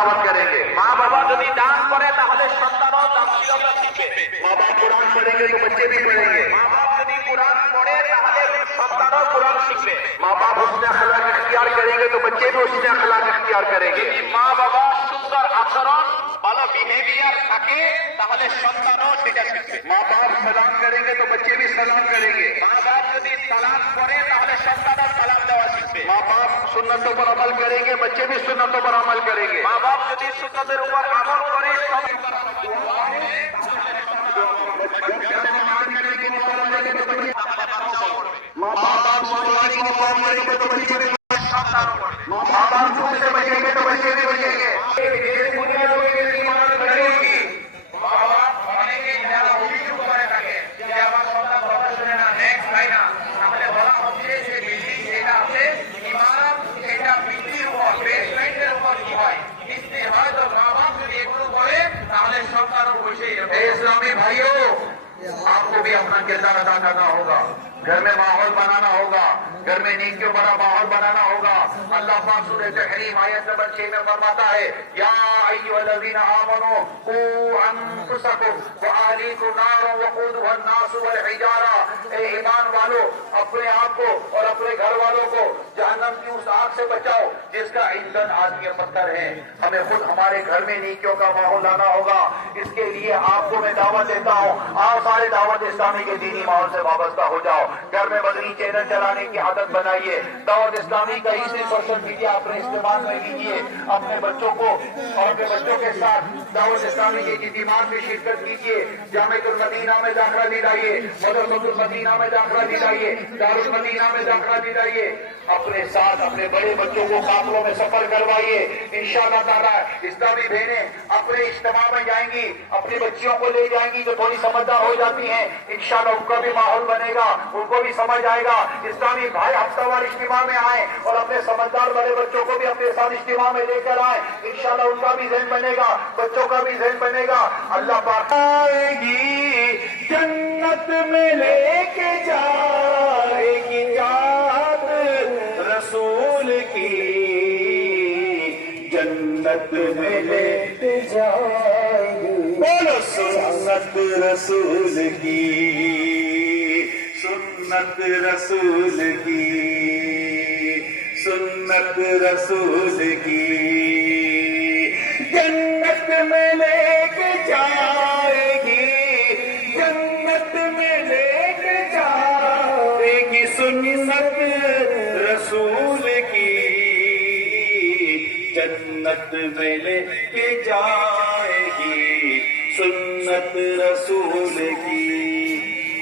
दावत करेंगे। माँ बाबा यदि दान करे ताहले सन्तानों दानशीलता शिखबे। माँ बाप कुरान पढ़ेंगे तो बच्चे भी पढ़ेंगे। माँ बाप यदि कुरान पढ़े ताहले सन्तानों कुरान शिखबे। माँ बाप हुस्ने अखलाक इख्तियार करेंगे तो बच्चे भी हुस्ने अखलाक इख्तियार करेंगे। यदि माँ बाबा सुंदर आचरण ভালো বিহেভিয়ার থাকে তাহলে সন্তানও সেটা শিখবে। মা বাপ সালাম করেंगे तो बच्चे भी सलाम करेंगे। মা বাপ যদি সালাম করে তাহলে সন্তানও সালাম দেওয়া শিখবে। মা বাপ সুন্নতों पर अमल करेंगे, बच्चे भी सुन्नतों पर अमल करेंगे। মা বাপ যদি সুন্নতের উপর আমল করে মা বাপ सोमवारी को पालन करेंगे तो बच्चे भी सन्तान पढ़े। माँ बाप झूठ से बचेंगे तो बच्चे भी बचेंगे। इस्लामी भाइयों, आपको भी अपना किरदार अदा करना होगा। घर में माहौल बनाना होगा, घर में नेकियों बड़ा माहौल बनाना होगा। अल्लाह पाक सूरह तहरीम आयत नंबर 6 में फरमाता है, या अय्युहल्लज़ीना आमनू कू अनफुसकुम व अहलीकुम नारन वक़ूदुहा अन्नास वल हिजारा। ए ईमान वालों, अपने आप को और अपने घर वालों को जहन्नम की उस आग से बचाओ जिसका ईंधन आदमी पत्थर है। हमें खुद हमारे घर में नेकियों का माहौल लाना होगा। इसके लिए आपको मैं दावत देता हूँ, आप सारे दावत इस्लामी के दीनी माहौल से वाबस्ता हो जाओ। घर में मदनी चैनल चलाने की आदत बनाइए। दावत इस्लामी का इसी सोशल मीडिया अपने इस्तेमाल में लीजिए। अपने बच्चों को और अपने बच्चों के साथ दावत इस्लामी के इज्तिमा में शिरकत कीजिए। जामिअतुल मदीना में दाखिला दिलाइए, मदरसतुल मदीना में दाखिला दिलाइए, दारुल मदीना में दाखिला दिलाइए। अपने साथ अपने बड़े बच्चों को काफिलों में सफर करवाइए। इंशाअल्लाह ताला इस्लामी बहनें अपने इज्तिमा में जाएंगी, अपनी बच्चियों को ले जाएंगी जो थोड़ी समझदार हो जाती हैं। इंशाअल्लाह उनका भी माहौल बनेगा, उनको भी समझ आएगा। इस्लामी भाई हफ्तावार इज्तिमा में आए और अपने समझदार बड़े बच्चों को भी अपने साथ इज्तिमा में लेकर आए। इंशाअल्लाह उनका भी ज़हन बनेगा, बच्चों का भी ज़हन बनेगा। अल्लाह पाक आएगी जन्नत में लेके जाएगी जात रसूल की, जन्नत में लेके जाएगी। बोलो सुन्नत रसूल की, सुन्नत रसूल की, सुन्नत रसूल की। जन्नत में लेके जाएगी, जन्नत में लेके जाएगी सुन्नत रसूल की, जन्नत में लेके जाएगी सुन्नत रसूल की।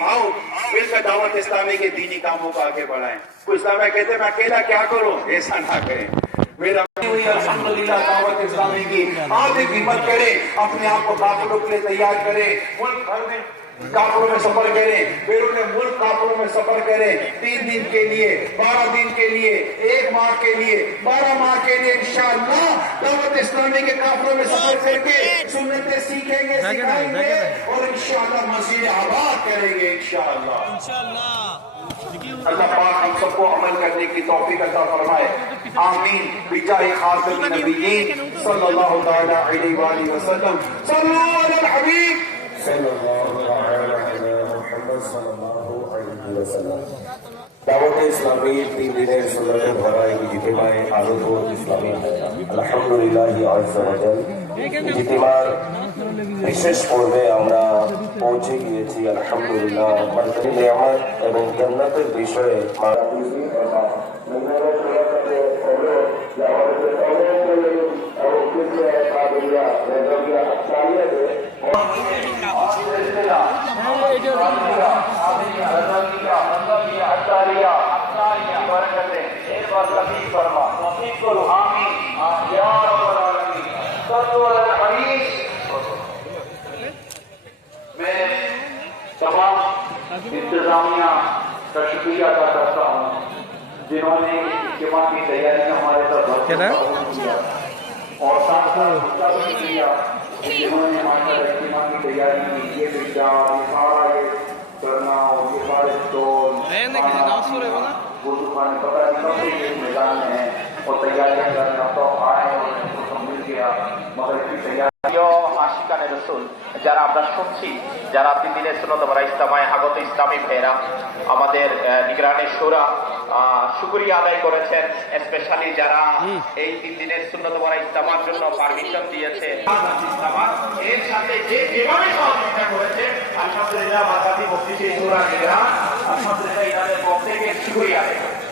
आओ मिलकर दावत इस्लामी के दीनी कामों को आगे बढ़ाएं। कुछ समय कहते मैं अकेला क्या करूं, ऐसा ना करें। मेरा अल्हम्दुलिल्लाह दावत इस्लामी की आप एक हिम्मत करें, अपने आप को काफिलों के लिए तैयार करें। मुल्क भर में काफिलों में सफर करें, बैरून मुल्क काफिलों में सफर करें। 3 दिन के लिए, 12 दिन के लिए, 1 माह के लिए, 12 माह के लिए इंशाअल्लाह दावत इस्लामी के काफिलों में सफर करके सुन्नतें सीखेंगे, सिखाएंगे और इंशाअल्लाह मस्जिद आबाद करेंगे इंशाअल्लाह। अल्लाह पाक हम सबको अमल करने की तौफीक अता फरमाए, आमीन। बिजाए खातिम नबीयीन सल्लल्लाहु तआला अलैहि वसल्लम। सल्लल्लाहु अलल हबीब सल्लल्लाहु अलैहि वसल्लम। दावत इस्लामी 3 दिনের সুন্নতে ভরা এই ইজতিমায়ে আলোক ইসলামী আলহামদুলিল্লাহ আযজা ওয়া জাল। ইজতিমার বিশেষ পর্বে আমরা পৌঁছে গিয়েছি আলহামদুলিল্লাহ। মানকারি নিয়ামত এবং জান্নাতের বিষয়ে मैं तमाम इंतजामिया का शुक्रिया अदा करता हूँ जिन्होंने इज्तिमा की तैयारी में हमारे साथ और साथ साथ शुक्रिया जिन्होंने हमारे इज्तिमा की तैयारी में ये विचार ये सारा ये करना और ये सारे स्टोन बुजुर्ग पता नहीं कब से इस मैदान में है और तैयारियां करना तो आए और मिल के আশিকানে রাসূল যারা আমরা শুনছি, যারা 3 দিনের সুন্নত ওয়ারা ইজতেমায়ে আগত ইসলামী ভাইরা আমাদের নিগরানি শুরা শুকরিয়া আদায় করেছেন, স্পেশালি যারা এই 3 দিনের সুন্নত ওয়ারা ইজতেমার জন্য পারমিশন দিয়েছে, এর সাথে যে যেভাবে সহযোগিতা করেছে আলহামদুলিল্লাহ মাদানী মসজিদে শুরা নিগরান আলহামদুলিল্লাহ ইনাদের পক্ষ থেকে শুকরিয়া আদায় করেছে।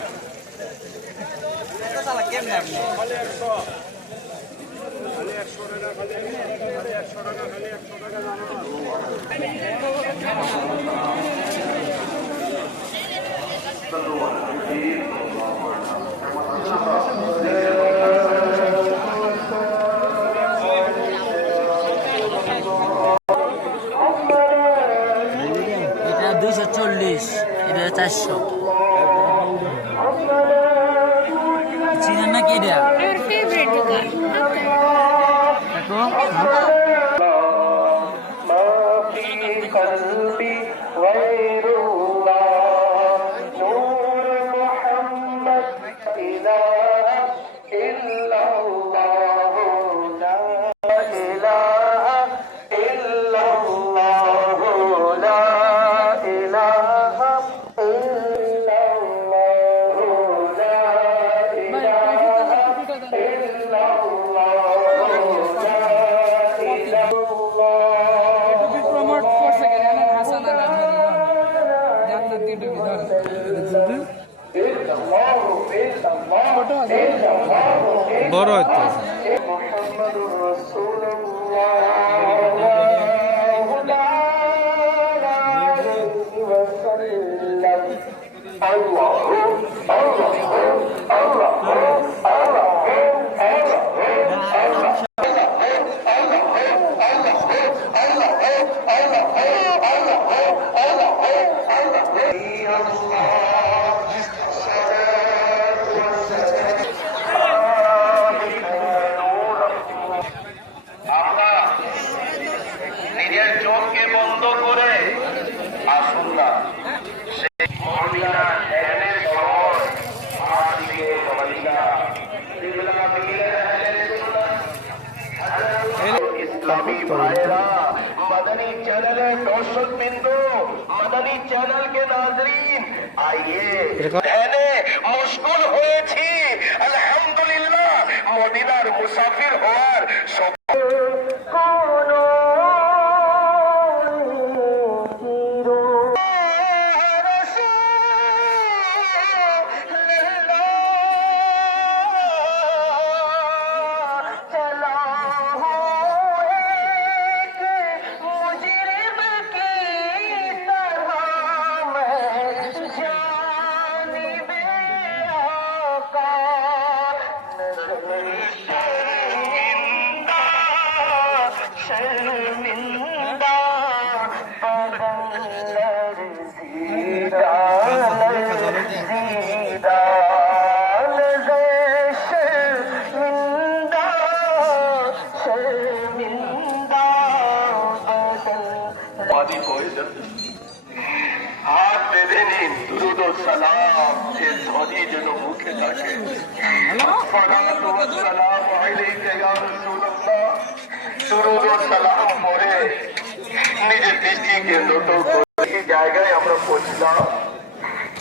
এটা 240, এটা 400 চিনেন নাকি এটা ফেভারিট দোকান বড় হয়তো নিজের চোখকে বন্ধ করে আসুন না সেই মদিনা ধ্যানের শহর আশিকে মদিনা ইসলামী ভাইরা मदनी चैनल है दर्शक बिंदु मदनी चैनल के नाजरीन आइए ধ্যানে মশগুল হয়েছি আলহামদুলিল্লাহ মদিনার মুসাফির হওয়ার हाथ बेঁধে নিন দুরুদ ও সালাম এ ধ্বনি যেন মুখে থাকে সালাতু ওয়া সালামু আলাইকা ইয়া রাসূলুল্লাহ দুরুদ ও সালাম পড়ে নিজের দৃষ্টিকে নত করে জায়গায় আমরা পৌঁছলাম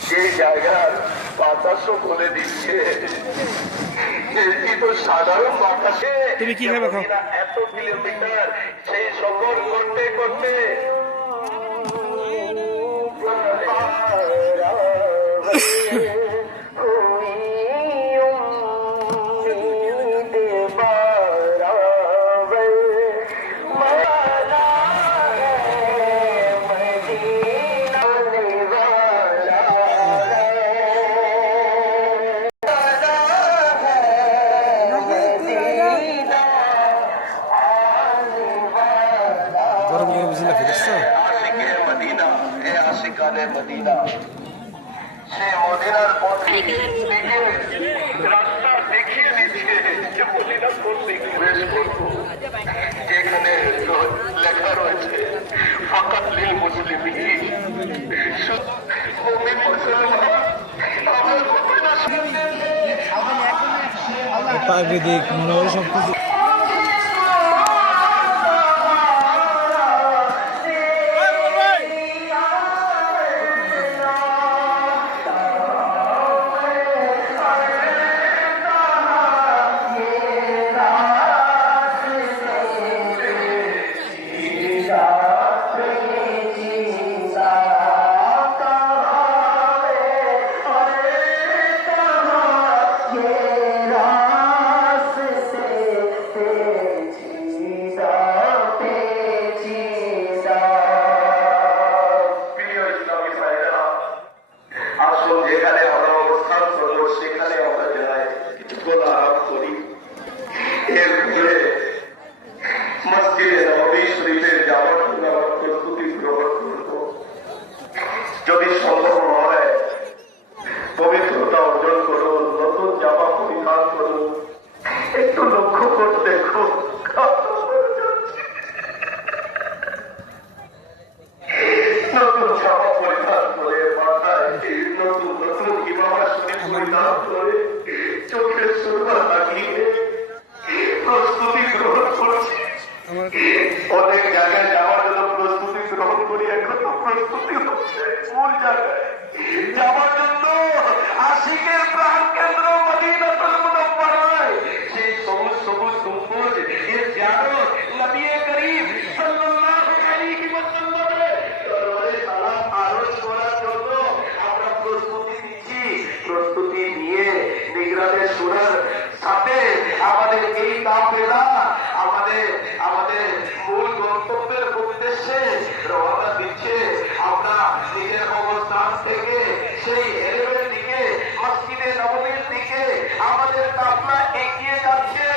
যে জায়গার বাতাসও বলে দিচ্ছে তো সাধারণ বাতাসে তুমি কিভাবে খাও এত কিলোমিটার সেই সফর করতে করতে গরম গরম বুঝলে ফিরেছ মদিনা এ আশিকানে মদিনা সে মদিনার পথ রাস্তা দেখিয়ে দিচ্ছে যে মদিনা কোন দিকে প্রবেশ করবো যেখানে লেখা রয়েছে ফাকাত লিল মুসলিমিন মুমিন মুসলমান আমরা প্রাকৃতিক মনে হয় সবকিছু মসজিদে নববী শরীফের যাওয়ার জন্য আমরা প্রস্তুতি গ্রহণ করব। যদি সম্ভব হয় পবিত্রতা অর্জন করুন, নতুন জামা পরিধান করুন। একটু লক্ষ্য করে দেখুন, নতুন জামা পরিধান করে, মাথায় নতুন নতুন ইমামা শরীফ পরিধান করে, চোখে সুরমা লাগিয়ে প্রস্তুতি গ্রহণ করছি। অনেক জায়গায় যাওয়ার জন্য প্রস্তুতি গ্রহণ করি, এখন তো প্রস্তুতি হচ্ছে মূল জায়গায় যাওয়ার জন্য। আশিকের প্রাণ কেন্দ্র মদিনাতুল মুনাওয়ারায় সেই সবুজ সবুজ গম্বুজ এর জিয়ারত নবী করিম সাল্লাল্লাহু আলাইহি ওয়াসাল্লামের দরবারে সালাম আরজ করার জন্য আমরা প্রস্তুতি নিচ্ছি। প্রস্তুতি নিয়ে নিগরানের সুরার সাথে আমাদের এই কাফেলা আমাদের মূল গন্তব্যের উদ্দেশ্যে রওনা দিচ্ছে। আমরা নিজের অবস্থান থেকে সেই হেরেবের দিকে, মসজিদে নববীর দিকে আমাদের কাফলা এগিয়ে যাচ্ছে।